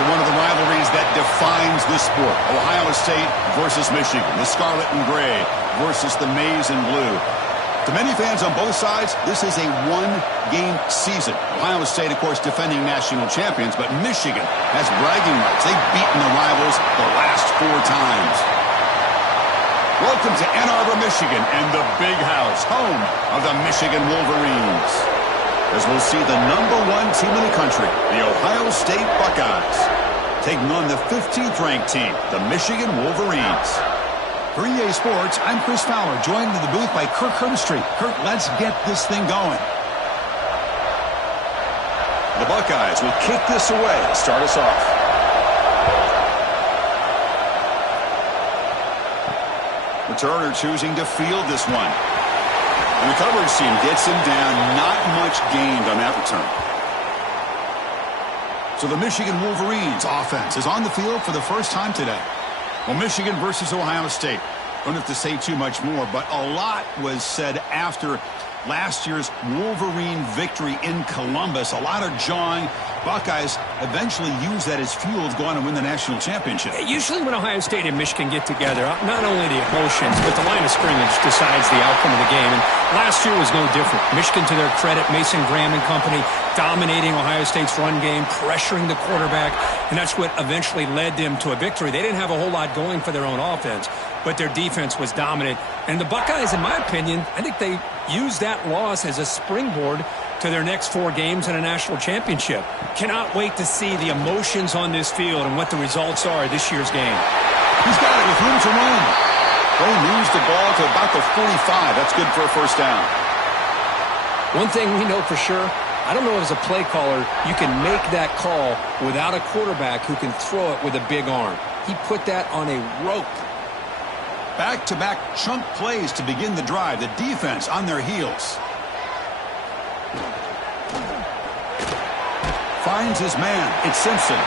for one of the rivalries that defines this sport. Ohio State versus Michigan. The scarlet and gray versus the maize and blue. To many fans on both sides, this is a one-game season. Ohio State, of course, defending national champions, but Michigan has bragging rights. They've beaten the rivals the last 4 times. Welcome to Ann Arbor, Michigan, and the Big House, home of the Michigan Wolverines. As we'll see the #1 team in the country, the Ohio State Buckeyes, taking on the 15th-ranked team, the Michigan Wolverines. For EA Sports, I'm Chris Fowler, joined in the booth by Kirk Herbstreit. Kirk, let's get this thing going. The Buckeyes will kick this away to start us off. Returner choosing to field this one. And the coverage team gets him down. Not much gained on that return. So the Michigan Wolverines offense is on the field for the first time today. Well, Michigan versus Ohio State. Don't have to say too much more, but a lot was said after last year's Wolverine victory in Columbus. A lot of jawing. Buckeyes eventually use that as fuel to go on and win the national championship. Usually when Ohio State and Michigan get together, not only the emotions, but the line of scrimmage decides the outcome of the game. And last year was no different. Michigan, to their credit, Mason Graham and company, dominating Ohio State's run game, pressuring the quarterback, and that's what eventually led them to a victory. They didn't have a whole lot going for their own offense, but their defense was dominant. And the Buckeyes, in my opinion, I think they used that loss as a springboard to their next 4 games in a national championship. Cannot wait to see the emotions on this field and what the results are of this year's game. He's got it with room to run. They moves the ball to about the 45. That's good for a first down. One thing we know for sure, I don't know as a play caller, you can make that call without a quarterback who can throw it with a big arm. He put that on a rope. Back-to-back chunk plays to begin the drive. The defense on their heels. Finds his man. It's Simpson.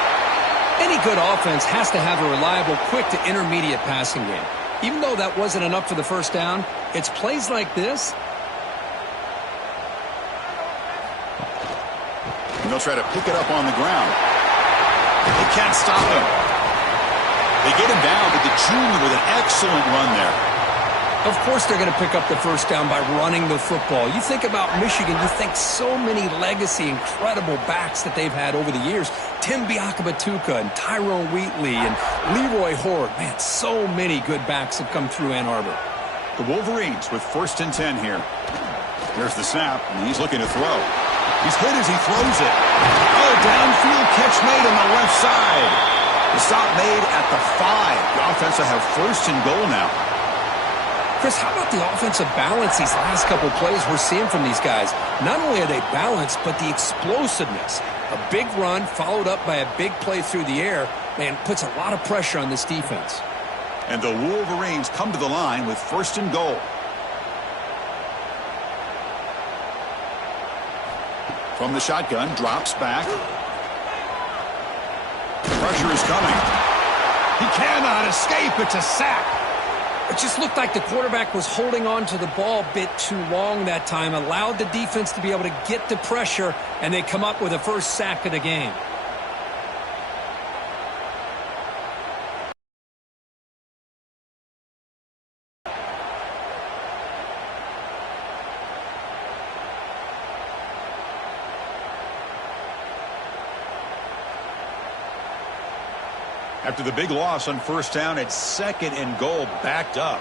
Any good offense has to have a reliable, quick to intermediate passing game. Even though that wasn't enough for the first down, it's plays like this. And they'll try to pick it up on the ground. They can't stop him. They get him down, but the junior with an excellent run there. Of course they're going to pick up the first down by running the football. You think about Michigan, you think so many legacy, incredible backs that they've had over the years. Buckeyes.But and Tyrone Wheatley and Leroy Horde. Man, so many good backs have come through Ann Arbor. The Wolverines with 1st and 10 here. There's the snap, and he's looking to throw. He's hit as he throws it. Oh, downfield catch made on the left side. The stop made at the 5. The offense will have 1st and goal now. Chris, how about the offensive balance these last couple of plays we're seeing from these guys? Not only are they balanced, but the explosiveness. A big run followed up by a big play through the air, man, puts a lot of pressure on this defense. And the Wolverines come to the line with 1st and goal. From the shotgun, drops back. Pressure is coming. He cannot escape. It's a sack. It just looked like the quarterback was holding on to the ball a bit too long that time, allowed the defense to be able to get the pressure, and they come up with the first sack of the game. After the big loss on 1st down, it's 2nd and goal, backed up.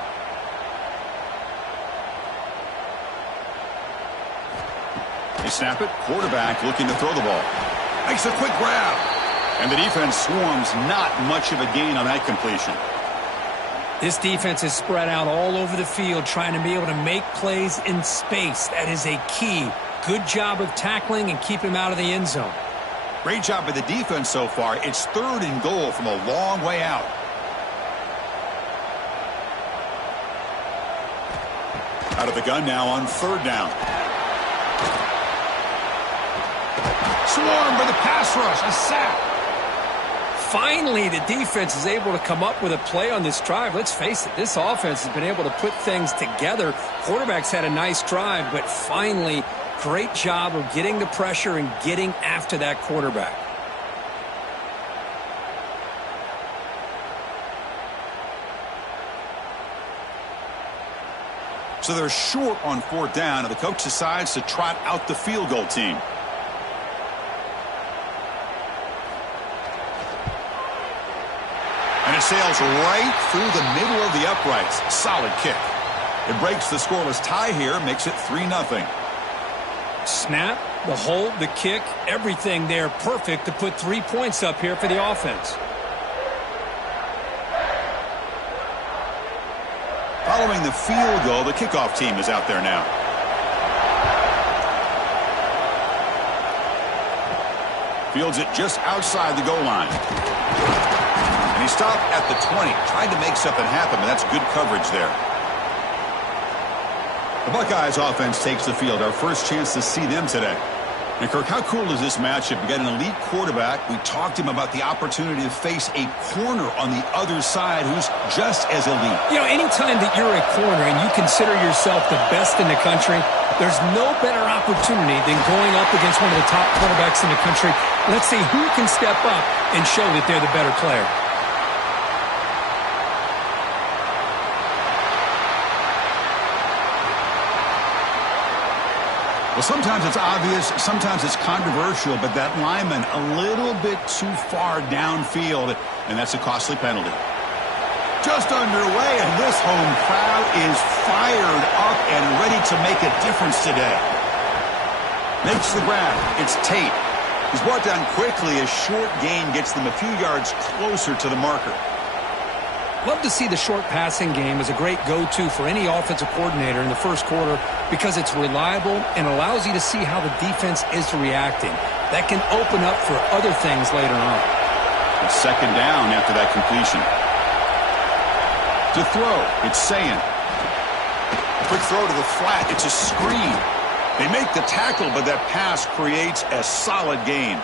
They snap it. Quarterback looking to throw the ball. Makes a quick grab. And the defense swarms. Not much of a gain on that completion. This defense is spread out all over the field, trying to be able to make plays in space. That is a key. Good job of tackling and keep him out of the end zone. Great job by the defense so far. It's 3rd and goal from a long way out. Out of the gun now on 3rd down. Swarmed by the pass rush. A sack. Finally, the defense is able to come up with a play on this drive. Let's face it, this offense has been able to put things together. Quarterback's had a nice drive, but finally, great job of getting the pressure and getting after that quarterback. So they're short on 4th down, and the coach decides to trot out the field goal team. And it sails right through the middle of the uprights. Solid kick. It breaks the scoreless tie here, makes it 3-0. Snap, the hold, the kick, everything there perfect to put 3 points up here for the offense. Following the field goal, the kickoff team is out there now. Fields it just outside the goal line. And he stopped at the 20. Tried to make something happen, but that's good coverage there. The Buckeyes offense takes the field. Our first chance to see them today. And, Kirk, how cool is this matchup? You got an elite quarterback. We talked to him about the opportunity to face a corner on the other side who's just as elite. You know, anytime that you're a corner and you consider yourself the best in the country, there's no better opportunity than going up against one of the top quarterbacks in the country. Let's see who can step up and show that they're the better player. Well, sometimes it's obvious, sometimes it's controversial, but that lineman a little bit too far downfield, and that's a costly penalty. Just underway, and this home crowd is fired up and ready to make a difference today. Makes the grab. It's Tate. He's brought down quickly. A short gain gets them a few yards closer to the marker. Love to see the short passing game as a great go-to for any offensive coordinator in the first quarter because it's reliable and allows you to see how the defense is reacting. That can open up for other things later on. It's 2nd down after that completion. To throw, it's Sayin. Quick throw to the flat. It's a screen. They make the tackle, but that pass creates a solid gain.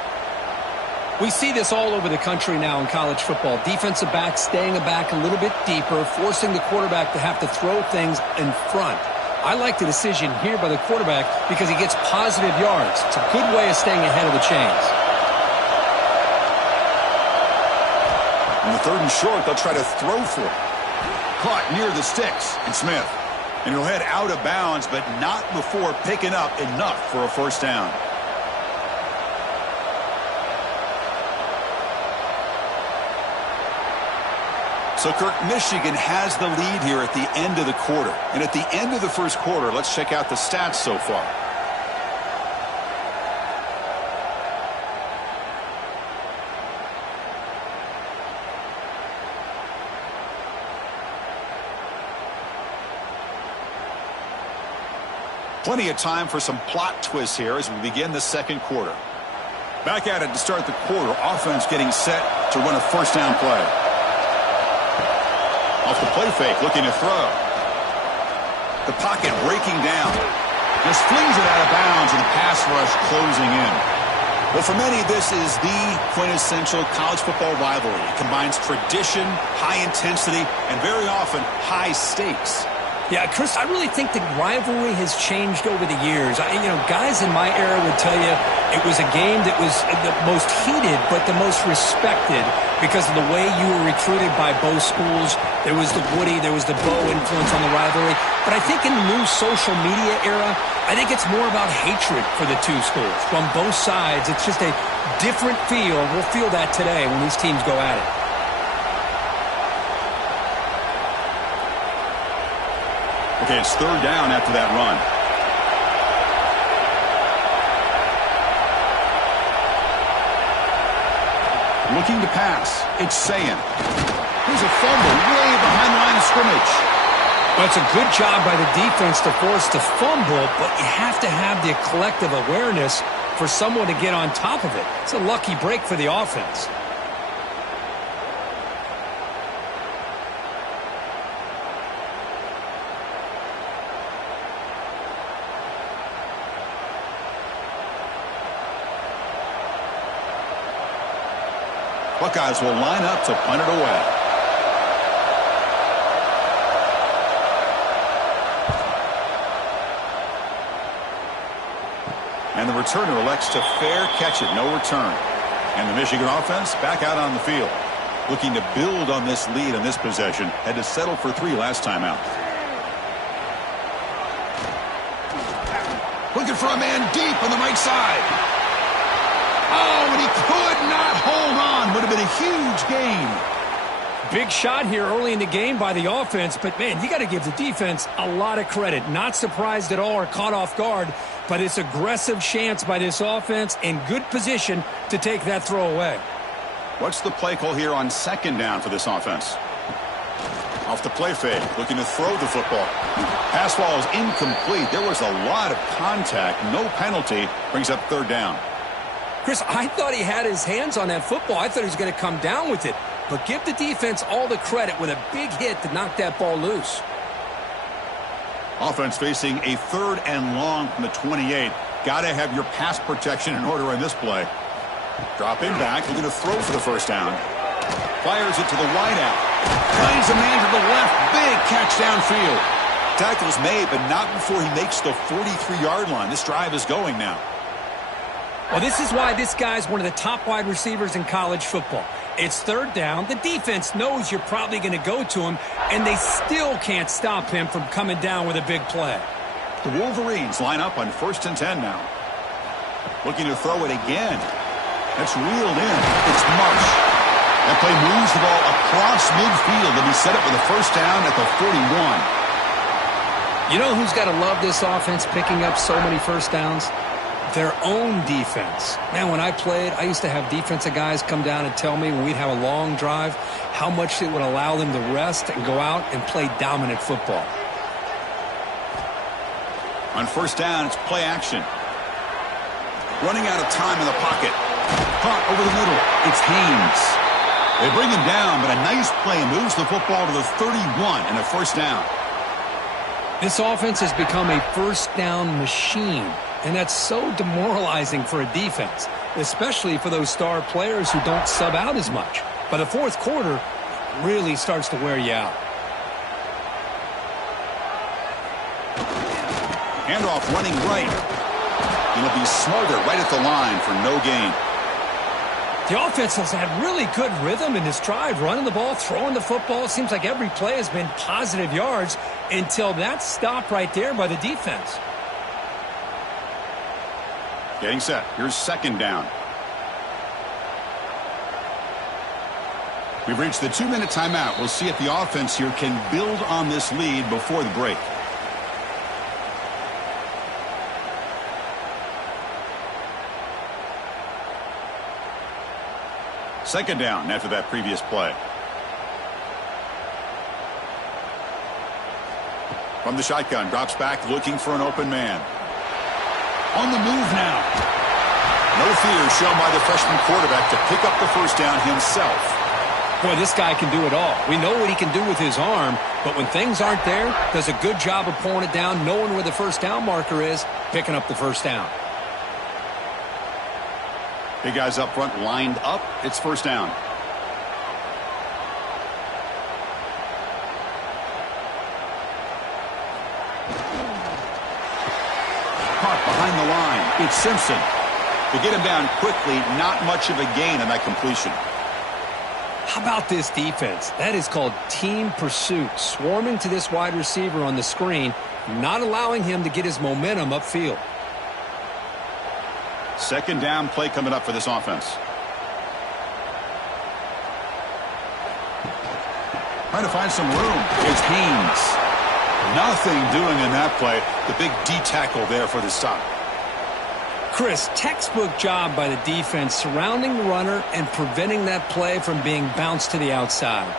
We see this all over the country now in college football. Defensive backs staying back a little bit deeper, forcing the quarterback to have to throw things in front. I like the decision here by the quarterback because he gets positive yards. It's a good way of staying ahead of the chains. On the 3rd and short, they'll try to throw for it. Caught near the sticks, and Smith. And he'll head out of bounds, but not before picking up enough for a 1st down. So, Kirk, Michigan has the lead here at the end of the quarter. And at the end of the first quarter, let's check out the stats so far. Plenty of time for some plot twists here as we begin the second quarter. Back at it to start the quarter. Offense getting set to run a 1st down play. Off the play fake, looking to throw. The pocket breaking down. Just flings it out of bounds, and the pass rush closing in. Well, for many, this is the quintessential college football rivalry. It combines tradition, high intensity, and very often high stakes. Yeah, Chris, I really think the rivalry has changed over the years. Guys in my era would tell you it was a game that was the most heated but the most respected because of the way you were recruited by both schools. There was the Woody, there was the Bo influence on the rivalry. But I think in the new social media era, I think it's more about hatred for the two schools. From both sides, it's just a different feel. We'll feel that today when these teams go at it. Okay, it's 3rd down after that run. Looking to pass. It's Sayin. There's a fumble way behind the line of scrimmage. Well, it's a good job by the defense to force the fumble, but you have to have the collective awareness for someone to get on top of it. It's a lucky break for the offense. Buckeyes will line up to punt it away. And the returner elects to fair catch it, no return. And the Michigan offense back out on the field. Looking to build on this lead in this possession. Had to settle for 3 last time out. for a man deep on the right side. Oh, and he could not hold on. Would have been a huge gain. Big shot here early in the game by the offense, but, man, you got to give the defense a lot of credit. Not surprised at all or caught off guard, but it's aggressive chance by this offense in good position to take that throw away. What's the play call here on second down for this offense? Off the play fake, looking to throw the football. Pass ball is incomplete. There was a lot of contact. No penalty. Brings up third down. Chris, I thought he had his hands on that football. I thought he was going to come down with it. But give the defense all the credit with a big hit to knock that ball loose. Offense facing a third and long from the 28. Got to have your pass protection in order in this play. Dropping back, looking to throw for the first down. Fires it to the wideout. Finds a man to the left. Big catch downfield. Tackle's made, but not before he makes the 43-yard line. This drive is going now. Well, this is why this guy's one of the top wide receivers in college football. It's third down. The defense knows you're probably going to go to him, and they still can't stop him from coming down with a big play. The Wolverines line up on 1st and 10 now. Looking to throw it again. That's reeled in. It's Marsh. That play moves the ball across midfield, and he set it with a first down at the 41. You know who's got to love this offense picking up so many first downs? Their own defense. Man, when I played, I used to have defensive guys come down and tell me when we'd have a long drive how much it would allow them to rest and go out and play dominant football. On first down, it's play action. Running out of time in the pocket. Caught over the middle. It's Haynes. They bring him down, but a nice play moves the football to the 31 and a first down. This offense has become a first down machine. And that's so demoralizing for a defense, especially for those star players who don't sub out as much. By the fourth quarter, it really starts to wear you out. Handoff running right. It'll be Smolder right at the line for no gain. The offense has had really good rhythm in this drive, running the ball, throwing the football. It seems like every play has been positive yards until that stop right there by the defense. Getting set. Here's second down. We've reached the 2-minute timeout. We'll see if the offense here can build on this lead before the break. Second down after that previous play. From the shotgun, drops back looking for an open man. On the move now. No fear shown by the freshman quarterback to pick up the first down himself. Boy, this guy can do it all. We know what he can do with his arm, but when things aren't there, does a good job of pulling it down, knowing where the first down marker is, picking up the first down. Big guys up front lined up. It's first down. Caught behind the line. It's Simpson. To get him down quickly, not much of a gain on that completion. How about this defense? That is called team pursuit. Swarming to this wide receiver on the screen, not allowing him to get his momentum upfield. Second down play coming up for this offense. Trying to find some room. It's Haynes. Nothing doing in that play. The big D tackle there for the stop. Chris, textbook job by the defense surrounding the runner and preventing that play from being bounced to the outside.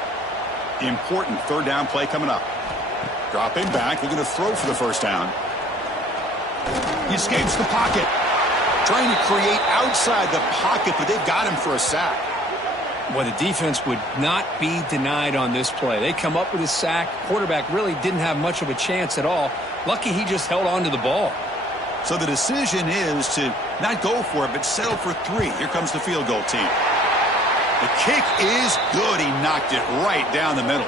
Important third down play coming up. Dropping back, looking to throw for the first down. He escapes the pocket. Trying to create outside the pocket, but they've got him for a sack. Well, the defense would not be denied on this play. They come up with a sack. Quarterback really didn't have much of a chance at all. Lucky he just held on to the ball. So the decision is to not go for it, but settle for 3. Here comes the field goal team. The kick is good. He knocked it right down the middle.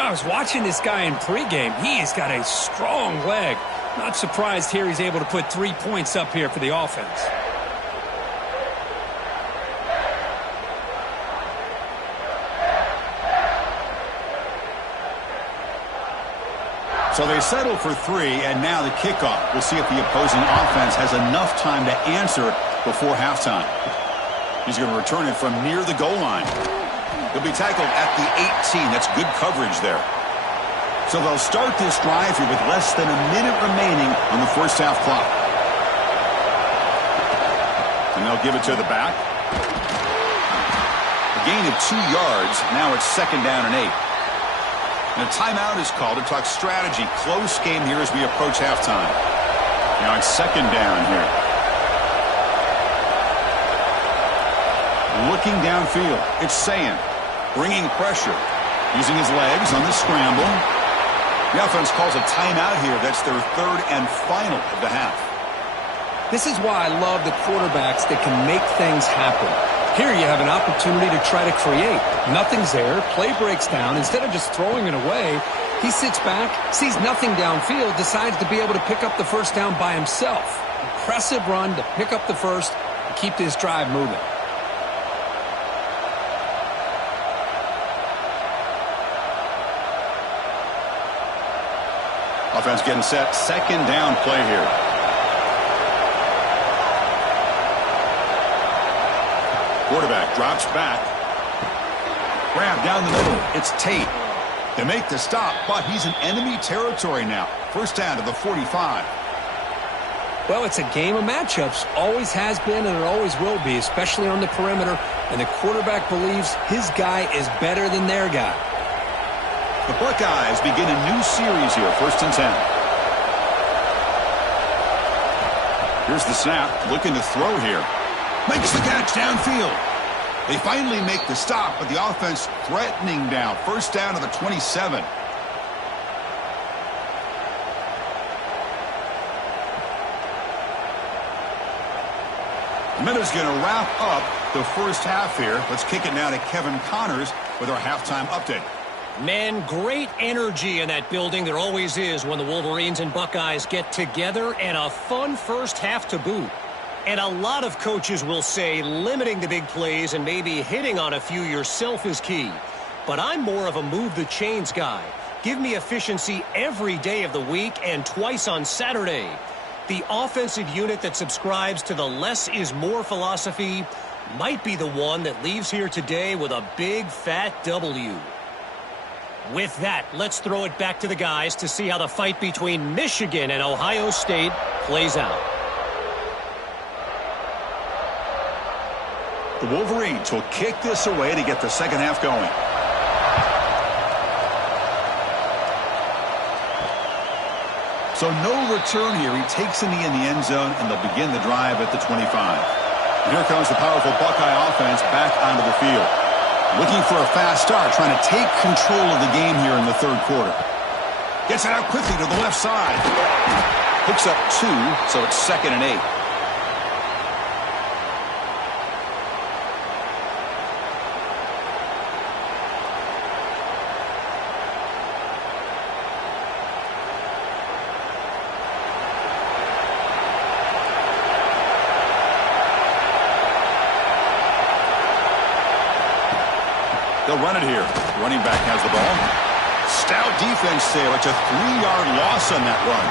I was watching this guy in pregame. He has got a strong leg. Not surprised here he's able to put 3 points up here for the offense. So they settle for 3, and now the kickoff. We'll see if the opposing offense has enough time to answer before halftime. He's going to return it from near the goal line. He'll be tackled at the 18. That's good coverage there. So they'll start this drive here with less than a minute remaining on the first half clock. And they'll give it to the back. A gain of 2 yards. Now it's 2nd down and 8. And a timeout is called to talk strategy. Close game here as we approach halftime. Now it's 2nd down here. Looking downfield. It's Sayan. Bringing pressure. Using his legs on the scramble. The offense calls a timeout here. That's their 3rd and final of the half. This is why I love the quarterbacks that can make things happen. Here you have an opportunity to try to create. Nothing's there. Play breaks down. Instead of just throwing it away, he sits back, sees nothing downfield, decides to be able to pick up the first down by himself. Impressive run to pick up the first and keep this drive moving. Offense getting set. 2nd down play here. Quarterback drops back. Grab down the middle. It's Tate. They make the stop, but he's in enemy territory now. First down to the 45. Well, it's a game of matchups. Always has been and it always will be, especially on the perimeter. And the quarterback believes his guy is better than their guy. The Buckeyes begin a new series here. 1st and 10. Here's the snap. Looking to throw here. Makes the catch downfield. They finally make the stop, but the offense threatening down. First down to the 27. The minute's going to wrap up the first half here. Let's kick it now to Kevin Connors with our halftime update. Man, great energy in that building. There always is when the Wolverines and Buckeyes get together, and a fun first half to boot. And a lot of coaches will say limiting the big plays and maybe hitting on a few yourself is key. But I'm more of a move the chains guy. Give me efficiency every day of the week and twice on Saturday. The offensive unit that subscribes to the less is more philosophy might be the one that leaves here today with a big fat W. With that, let's throw it back to the guys to see how the fight between Michigan and Ohio State plays out. The Wolverines will kick this away to get the second half going. So no return here. He takes a knee in the end zone, and they'll begin the drive at the 25. And here comes the powerful Buckeye offense back onto the field. Looking for a fast start, trying to take control of the game here in the 3rd quarter. Gets it out quickly to the left side. Picks up 2, so it's 2nd and 8. They'll run it here. Running back has the ball. Stout defense there. It's a 3-yard loss on that run.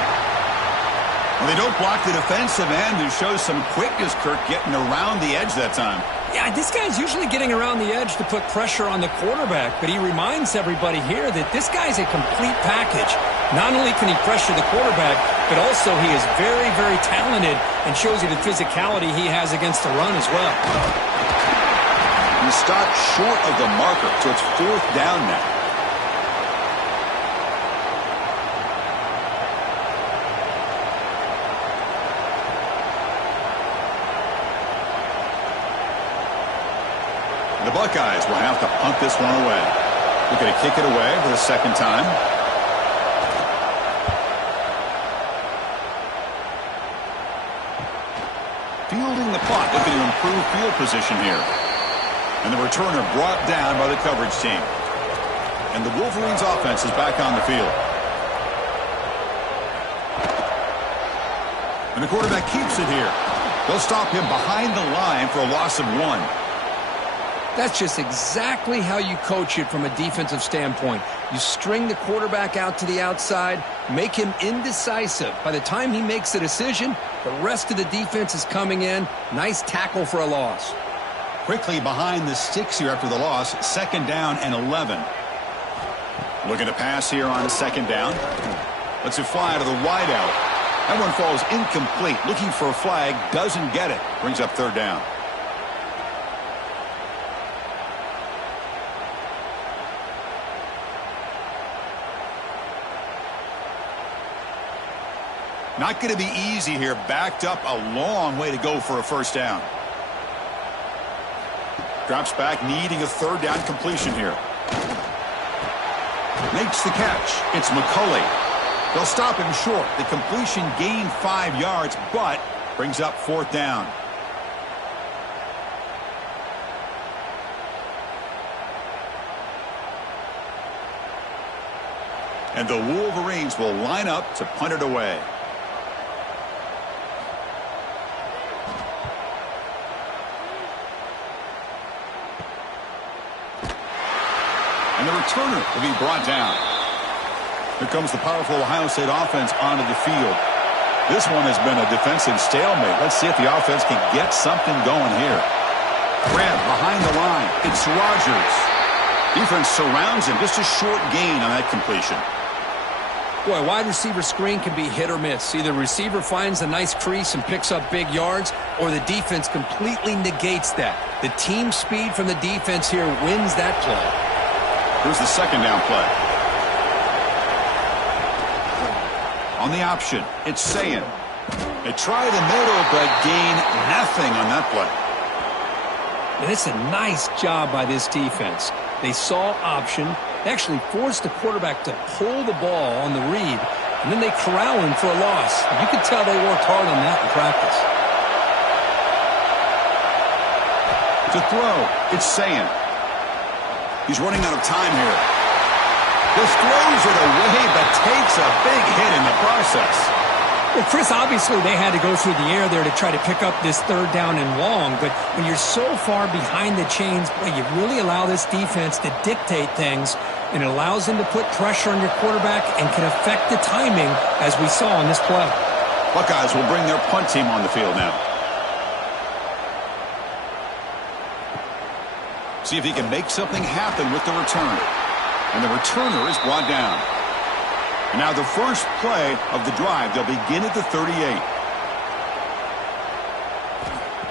Well, they don't block the defensive end, who shows some quickness, Kirk, getting around the edge that time. Yeah, this guy's usually getting around the edge to put pressure on the quarterback, but he reminds everybody here that this guy's a complete package. Not only can he pressure the quarterback, but also he is very, very talented and shows you the physicality he has against the run as well. He stopped short of the marker, so it's 4th down now. The Buckeyes will have to punt this one away. Looking to kick it away for the 2nd time. Fielding the punt, looking to improve field position here. And the returner brought down by the coverage team. And the Wolverines offense is back on the field. And the quarterback keeps it here. They'll stop him behind the line for a loss of 1. That's just exactly how you coach it from a defensive standpoint. You string the quarterback out to the outside, make him indecisive. By the time he makes a decision, the rest of the defense is coming in. Nice tackle for a loss. Quickly behind the sticks here after the loss. 2nd down and 11. Looking to pass here on 2nd down. Lets it fly to the wideout. That one falls incomplete. Looking for a flag. Doesn't get it. Brings up 3rd down. Not going to be easy here. Backed up a long way to go for a 1st down. Drops back, needing a 3rd down completion here. Makes the catch. It's McCulley. They'll stop him short. The completion gained 5 yards, but brings up 4th down. And the Wolverines will line up to punt it away. And the returner will be brought down. Here comes the powerful Ohio State offense onto the field. This one has been a defensive stalemate. Let's see if the offense can get something going here. Grab behind the line. It's Rodgers. Defense surrounds him. Just a short gain on that completion. Boy, a wide receiver screen can be hit or miss. Either receiver finds a nice crease and picks up big yards, or the defense completely negates that. The team speed from the defense here wins that play. Here's the 2nd down play. On the option, it's Sayin. They try the middle, but gain nothing on that play. And it's a nice job by this defense. They saw option. They actually forced the quarterback to pull the ball on the read, and then they corral him for a loss. You can tell they worked hard on that in practice. To throw, it's Sayin. He's running out of time here. Just throws it away, but takes a big hit in the process. Well, Chris, obviously they had to go through the air there to try to pick up this 3rd down and long, but when you're so far behind the chains, boy, you really allow this defense to dictate things, and it allows them to put pressure on your quarterback and can affect the timing, as we saw on this play. Buckeyes will bring their punt team on the field now. See if he can make something happen with the return. And the returner is brought down. And now the first play of the drive. They'll begin at the 38.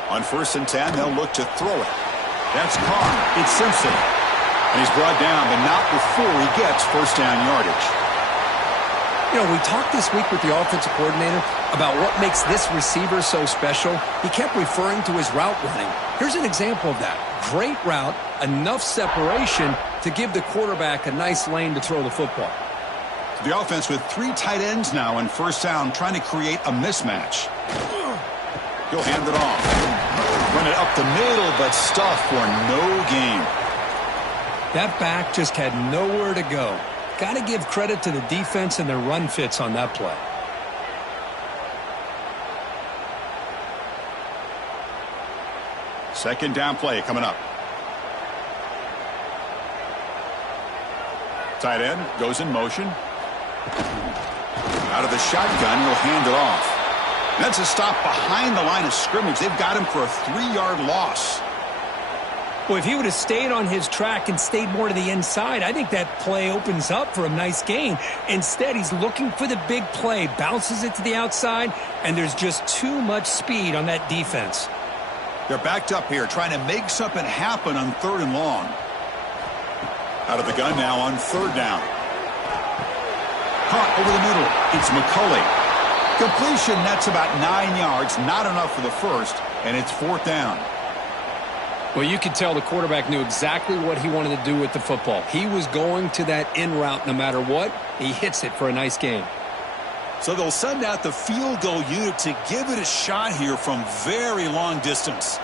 On 1st and 10, they'll look to throw it. That's Carr. It's Simpson. And he's brought down, but not before he gets 1st down yardage. You know, we talked this week with the offensive coordinator about what makes this receiver so special. He kept referring to his route running. Here's an example of that. Great route, enough separation to give the quarterback a nice lane to throw the football. The offense with 3 tight ends now on 1st down, trying to create a mismatch. He'll hand it off. Run it up the middle, but stuffed for no gain. That back just had nowhere to go. Got to give credit to the defense and their run fits on that play. Second down play coming up. Tight end goes in motion. Out of the shotgun, he'll hand it off. That's a stop behind the line of scrimmage. They've got him for a 3-yard loss. Well, if he would have stayed on his track and stayed more to the inside, I think that play opens up for a nice gain. Instead, he's looking for the big play, bounces it to the outside, and there's just too much speed on that defense. They're backed up here, trying to make something happen on 3rd and long. Out of the gun now on 3rd down. Caught over the middle. It's McCulley. Completion, that's about 9 yards. Not enough for the first, and it's 4th down. Well, you could tell the quarterback knew exactly what he wanted to do with the football. He was going to that in route no matter what. He hits it for a nice gain. So they'll send out the field goal unit to give it a shot here from very long distance.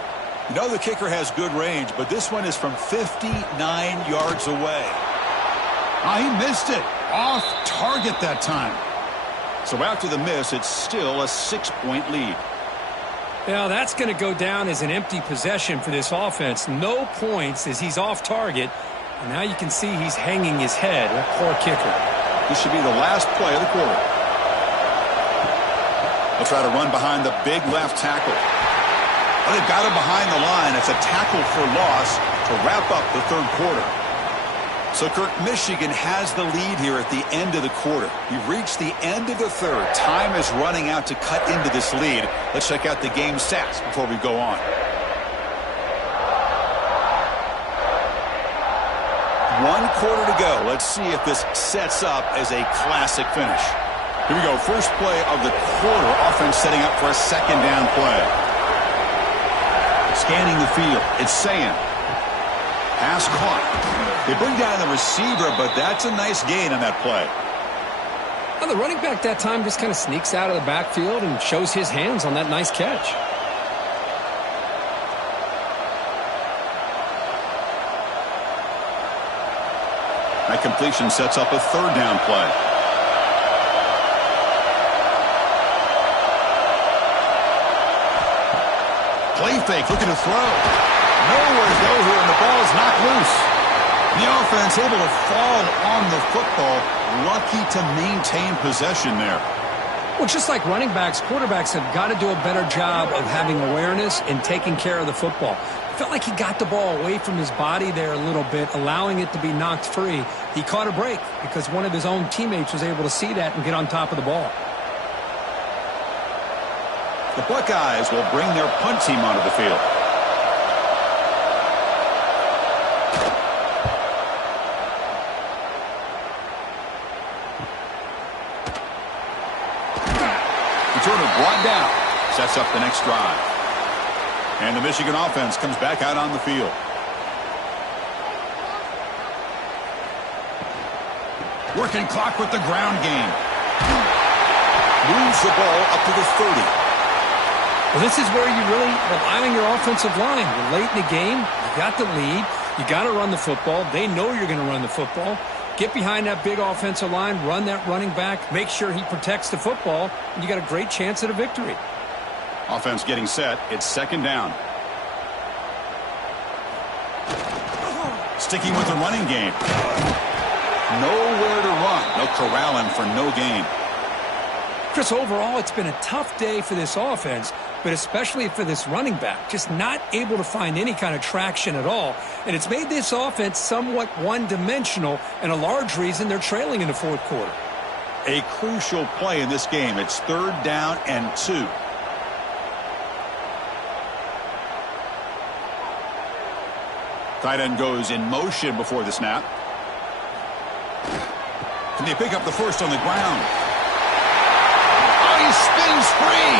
You know the kicker has good range, but this one is from 59 yards away. He missed it. Off target that time. So after the miss, it's still a 6-point lead. Now, that's going to go down as an empty possession for this offense. No points as he's off target. And now you can see he's hanging his head. A poor kicker. This should be the last play of the quarter. They'll try to run behind the big left tackle. Well, they've got him behind the line. It's a tackle for loss to wrap up the third quarter. So, Kirk, Michigan has the lead here at the end of the quarter. We've reached the end of the third. Time is running out to cut into this lead. Let's check out the game stats before we go on. 1 quarter to go. Let's see if this sets up as a classic finish. Here we go. First play of the quarter. Offense setting up for a second down play. Scanning the field. It's Sayan. Pass caught. They bring down the receiver, but that's a nice gain on that play. Well, the running back that time just kind of sneaks out of the backfield and shows his hands on that nice catch. That completion sets up a third down play. Play fake, looking to throw. Nowhere to go here, and the ball is knocked loose. The offense able to fall on the football. Lucky to maintain possession there. Well, just like running backs, quarterbacks have got to do a better job of having awareness and taking care of the football. Felt like he got the ball away from his body there a little bit, allowing it to be knocked free. He caught a break because one of his own teammates was able to see that and get on top of the ball. The Buckeyes will bring their punt team onto the field. Returner brought down. Sets up the next drive. And the Michigan offense comes back out on the field. Working clock with the ground game. Moves the ball up to the 30. Well, this is where you really rely on your offensive line. You're late in the game. You got the lead. You got to run the football. They know you're going to run the football. Get behind that big offensive line. Run that running back. Make sure he protects the football. And you got a great chance at a victory. Offense getting set. It's second down. Sticking with the running game. Nowhere to run. No corralling for no gain. Chris, overall, it's been a tough day for this offense, but especially for this running back. Just not able to find any kind of traction at all. And it's made this offense somewhat one-dimensional, and a large reason they're trailing in the fourth quarter. A crucial play in this game. It's third down and 2. Tight end goes in motion before the snap. Can they pick up the first on the ground? Oh, he spins free.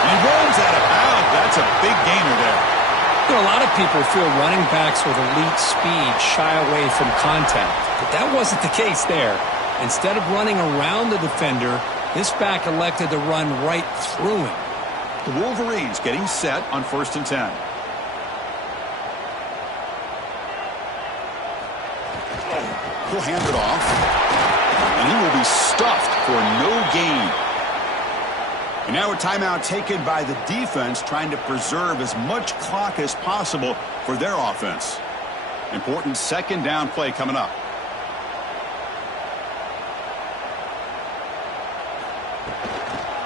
And he rolls out of bounds. That's a big gainer there. You know, a lot of people feel running backs with elite speed shy away from contact. But that wasn't the case there. Instead of running around the defender, this back elected to run right through him. The Wolverines getting set on 1st and 10. He'll hand it off. And he will be stuffed for no gain. And now a timeout taken by the defense, trying to preserve as much clock as possible for their offense. Important second down play coming up.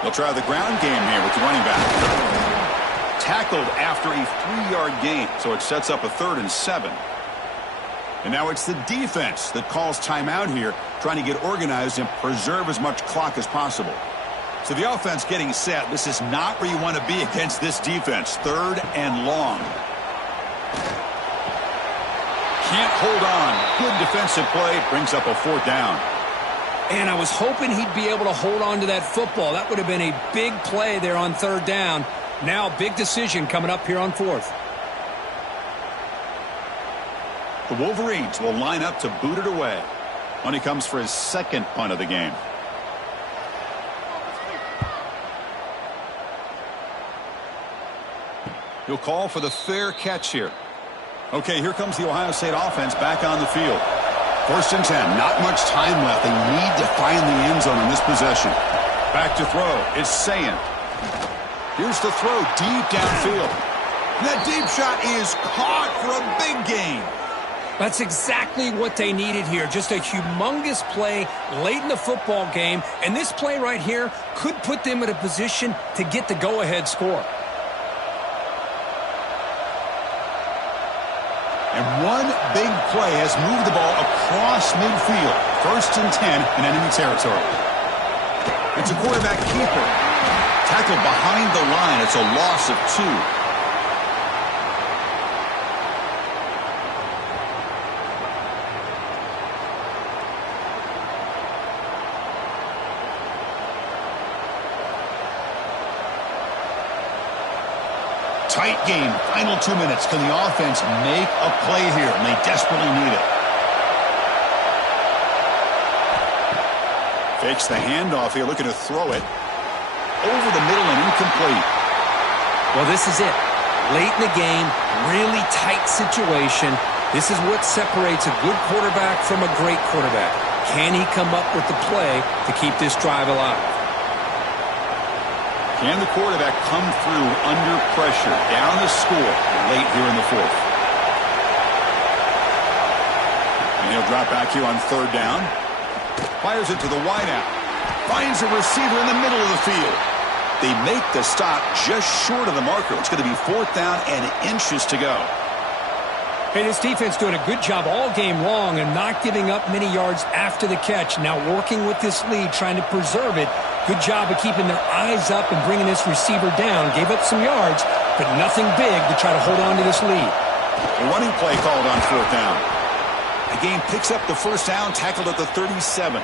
They'll try the ground game here with the running back. Tackled after a 3-yard gain, so it sets up a 3rd and 7. And now it's the defense that calls timeout here, trying to get organized and preserve as much clock as possible. So the offense getting set. This is not where you want to be against this defense. 3rd and long. Can't hold on. Good defensive play. Brings up a 4th down. And I was hoping he'd be able to hold on to that football. That would have been a big play there on 3rd down. Now, big decision coming up here on 4th. The Wolverines will line up to boot it away when he comes for his second punt of the game. He'll call for the fair catch here. Okay, here comes the Ohio State offense back on the field. 1st and 10. Not much time left. They need to find the end zone in this possession. Back to throw. It's Sayan. Here's the throw deep downfield. And that deep shot is caught for a big gain. That's exactly what they needed here. Just a humongous play late in the football game. And this play right here could put them in a position to get the go-ahead score. And one big play has moved the ball across midfield. 1st and 10 in enemy territory. It's a quarterback keeper. Tackled behind the line. It's a loss of 2. Tight game, final 2 minutes. Can the offense make a play here? And they desperately need it. Fakes the handoff here, looking to throw it. Over the middle and incomplete. Well, this is it. Late in the game, really tight situation. This is what separates a good quarterback from a great quarterback. Can he come up with the play to keep this drive alive? Can the quarterback come through under pressure, down the score late here in the 4th? And he'll drop back here on 3rd down. Fires it to the wideout. Finds a receiver in the middle of the field. They make the stop just short of the marker. It's going to be 4th down and inches to go. Hey, this defense doing a good job all game long and not giving up many yards after the catch. Now working with this lead, trying to preserve it. Good job of keeping their eyes up and bringing this receiver down. Gave up some yards, but nothing big to try to hold on to this lead. A running play called on 4th down. The game picks up the 1st down, tackled at the 37.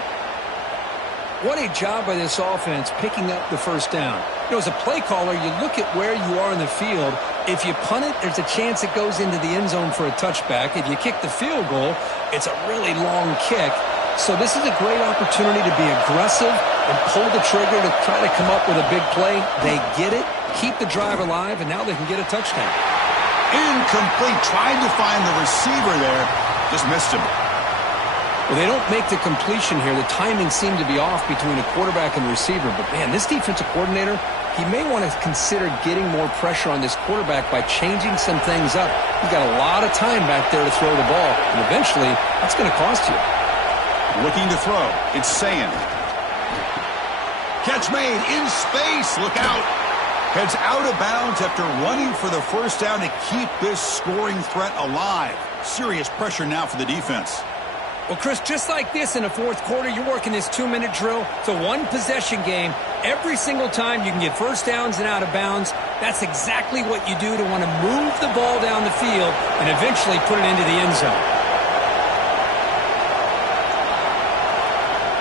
What a job by this offense picking up the 1st down. You know, as a play caller, you look at where you are in the field. If you punt it, there's a chance it goes into the end zone for a touchback. If you kick the field goal, it's a really long kick. So this is a great opportunity to be aggressive and pull the trigger to try to come up with a big play. They get it, keep the drive alive, and now they can get a touchdown. Incomplete. Tried to find the receiver there. Just missed him. Well, they don't make the completion here. The timing seemed to be off between a quarterback and the receiver. But, man, this defensive coordinator, he may want to consider getting more pressure on this quarterback by changing some things up. He's got a lot of time back there to throw the ball. And eventually, that's going to cost you. Looking to throw. It's Sayin. Catch made in space. Look out. Heads out of bounds after running for the 1st down to keep this scoring threat alive. Serious pressure now for the defense. Well, Chris, just like this in the 4th quarter, you're working this 2-minute drill. It's a one-possession game. Every single time you can get 1st downs and out of bounds. That's exactly what you do to want to move the ball down the field and eventually put it into the end zone.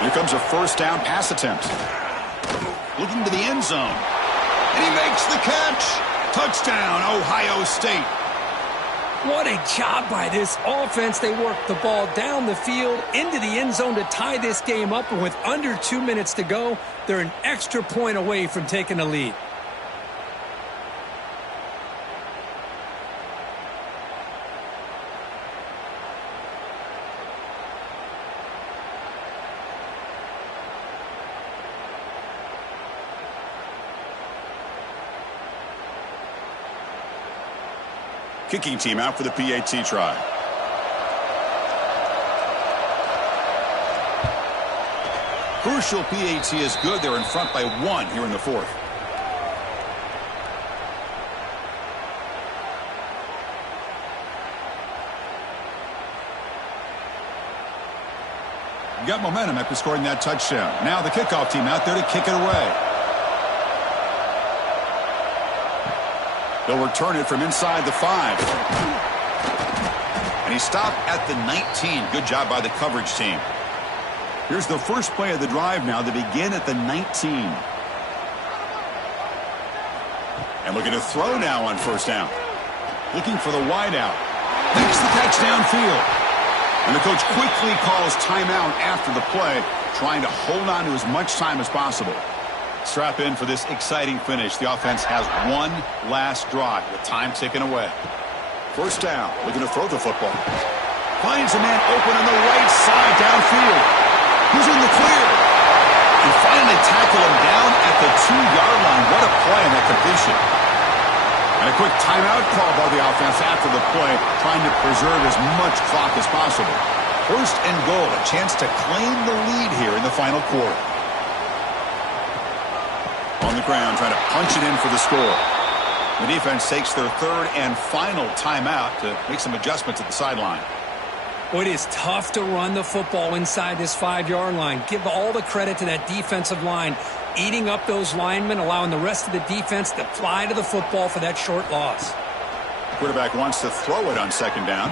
Here comes a 1st down pass attempt. Looking to the end zone. And he makes the catch. Touchdown, Ohio State. What a job by this offense. They worked the ball down the field into the end zone to tie this game up. And with under 2 minutes to go, they're an extra point away from taking the lead. Kicking team out for the PAT try. Crucial PAT is good. They're in front by 1 here in the 4th. Got momentum after scoring that touchdown. Now the kickoff team out there to kick it away. They'll return it from inside the 5. And he stopped at the 19. Good job by the coverage team. Here's the first play of the drive now to begin at the 19. And looking to throw now on 1st down. Looking for the wideout. Makes the catch downfield. And the coach quickly calls timeout after the play, trying to hold on to as much time as possible. Strap in for this exciting finish. The offense has one last drive with time ticking away. 1st down, looking to throw the football. Finds a man open on the right side downfield. Who's in the clear? And finally tackle him down at the 2-yard line. What a the play and that completion. And a quick timeout call by the offense after the play, trying to preserve as much clock as possible. First and goal, a chance to claim the lead here in the final quarter. On the ground, trying to punch it in for the score. The defense takes their third and final timeout to make some adjustments at the sideline. Well, it is tough to run the football inside this 5-yard line. Give all the credit to that defensive line, eating up those linemen, allowing the rest of the defense to fly to the football for that short loss. Quarterback wants to throw it on second down.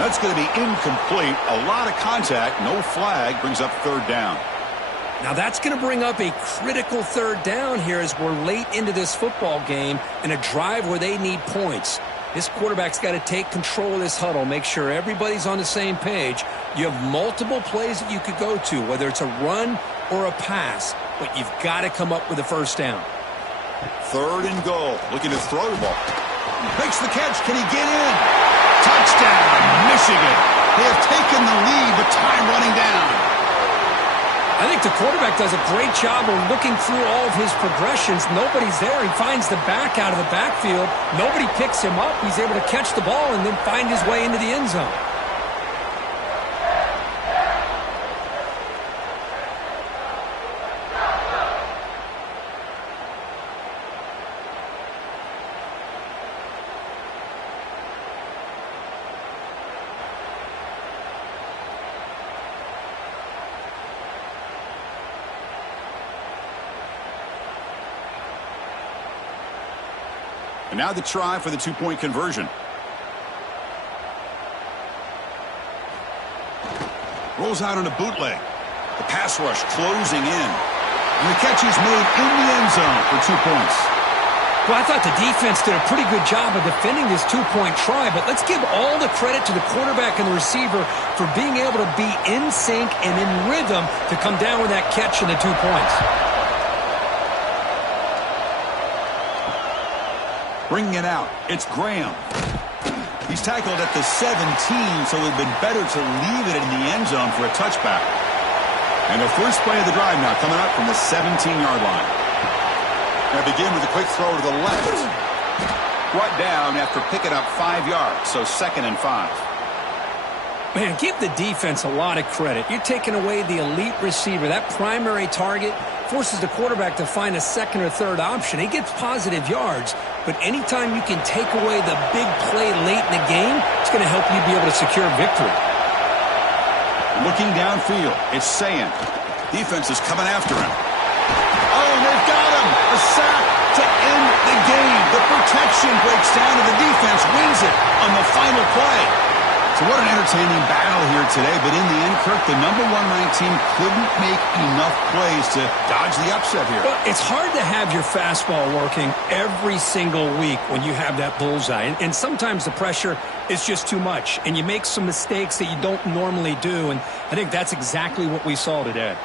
That's going to be incomplete. A lot of contact, no flag, brings up third down. Now that's going to bring up a critical third down here as we're late into this football game in a drive where they need points. This quarterback's got to take control of this huddle, make sure everybody's on the same page. You have multiple plays that you could go to, whether it's a run or a pass, but you've got to come up with a first down. Third and goal, looking to throw the ball. Makes the catch, can he get in? Touchdown, Michigan. They have taken the lead, but time running down. I think the quarterback does a great job of looking through all of his progressions. Nobody's there. He finds the back out of the backfield. Nobody picks him up. He's able to catch the ball and then find his way into the end zone. And now the try for the two-point conversion. Rolls out on a bootleg. The pass rush closing in. And the catch is made in the end zone for 2 points. Well, I thought the defense did a pretty good job of defending this two-point try, but let's give all the credit to the quarterback and the receiver for being able to be in sync and in rhythm to come down with that catch and the 2 points. Bringing it out, it's Graham. He's tackled at the 17, so it would have been better to leave it in the end zone for a touchback. And the first play of the drive now coming up from the 17-yard line. Now begin with a quick throw to the left. Brought down after picking up 5 yards, so 2nd and 5. Man, give the defense a lot of credit. You're taking away the elite receiver. That primary target forces the quarterback to find a second or third option. He gets positive yards, but anytime you can take away the big play late in the game, it's going to help you be able to secure victory. Looking downfield, it's Sayan. Defense is coming after him. Oh, they've got him! A sack to end the game. The protection breaks down and the defense wins it on the final play. So what an entertaining battle here today, but in the end, Kirk, the number 1 ranked team couldn't make enough plays to dodge the upset here. Well, it's hard to have your fastball working every single week when you have that bullseye, and sometimes the pressure is just too much, and you make some mistakes that you don't normally do, and I think that's exactly what we saw today.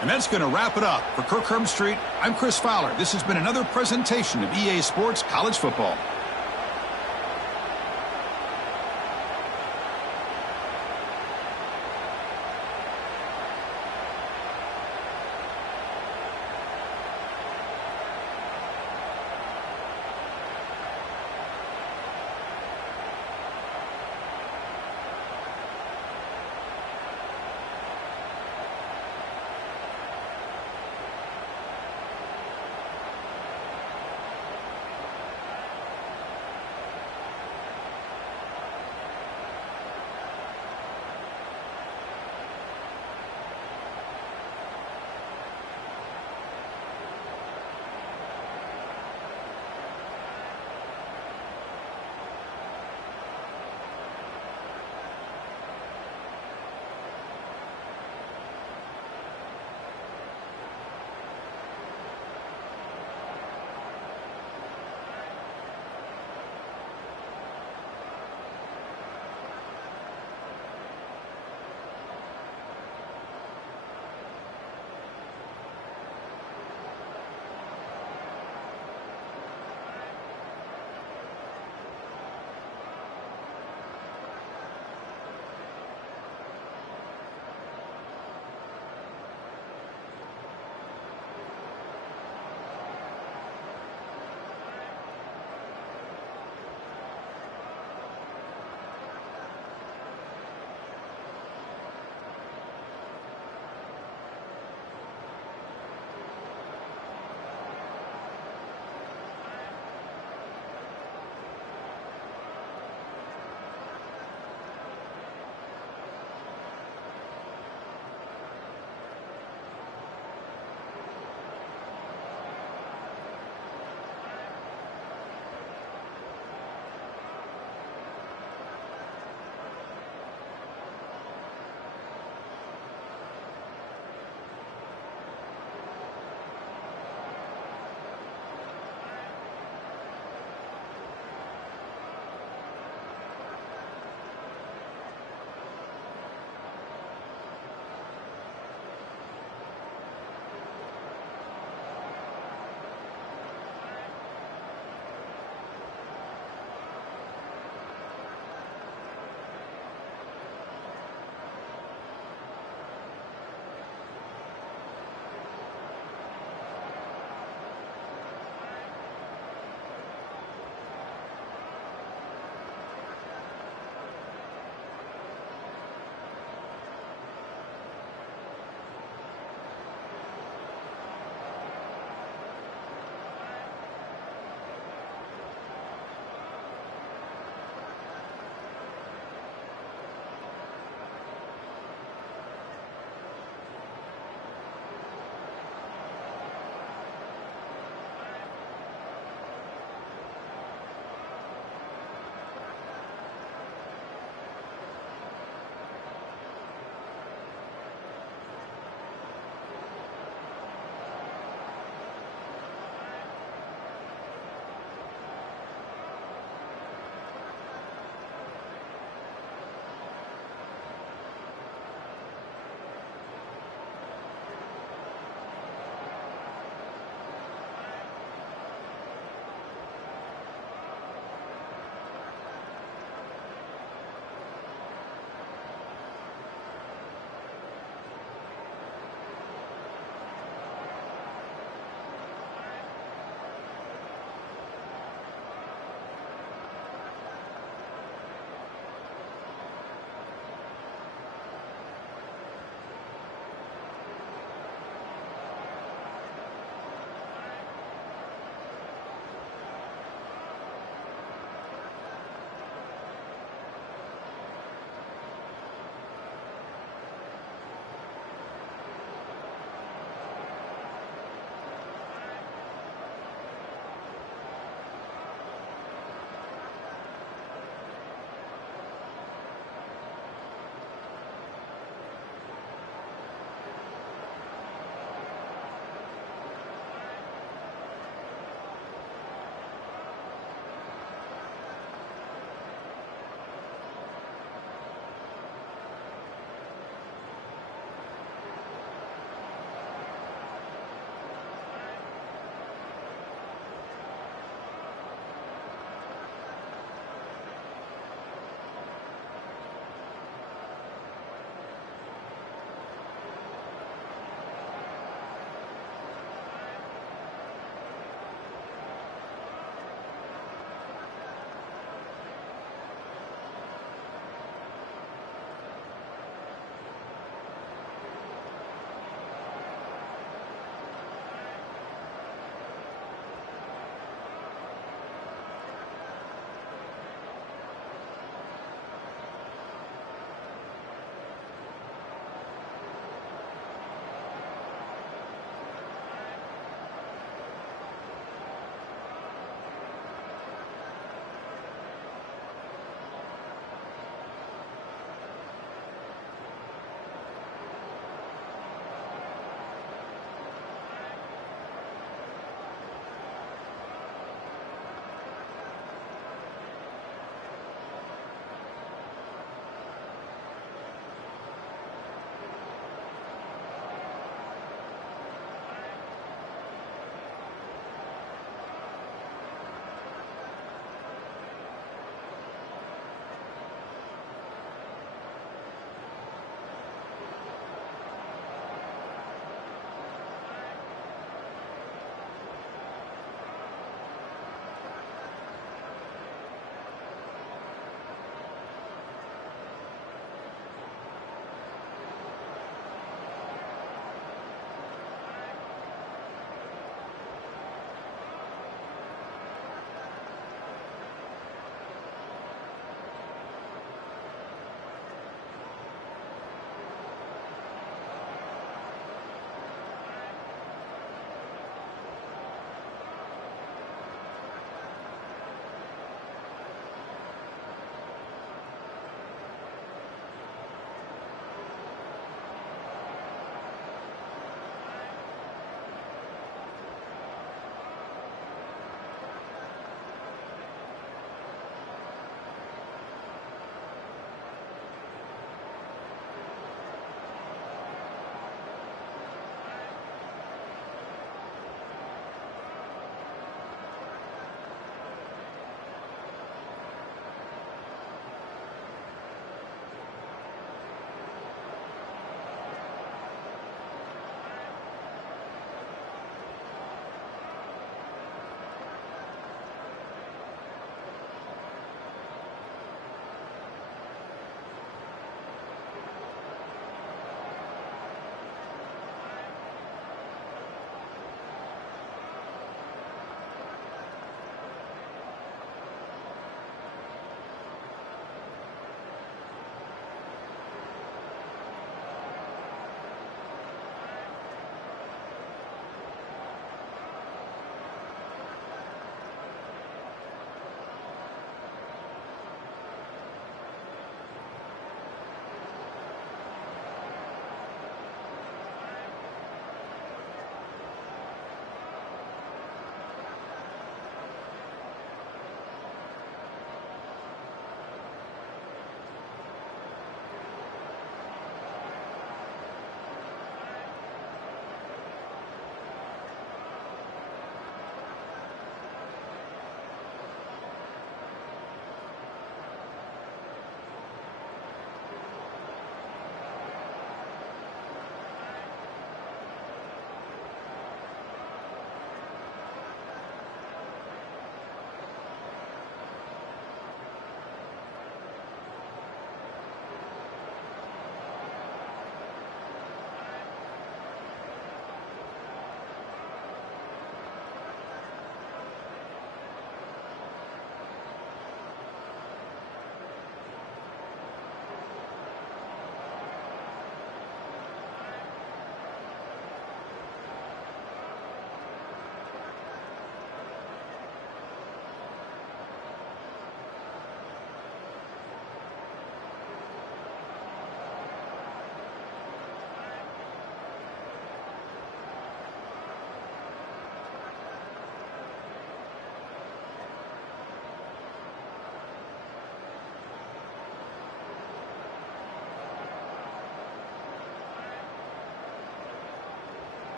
And that's going to wrap it up. For Kirk Herbstreit, I'm Chris Fowler. This has been another presentation of EA Sports College Football.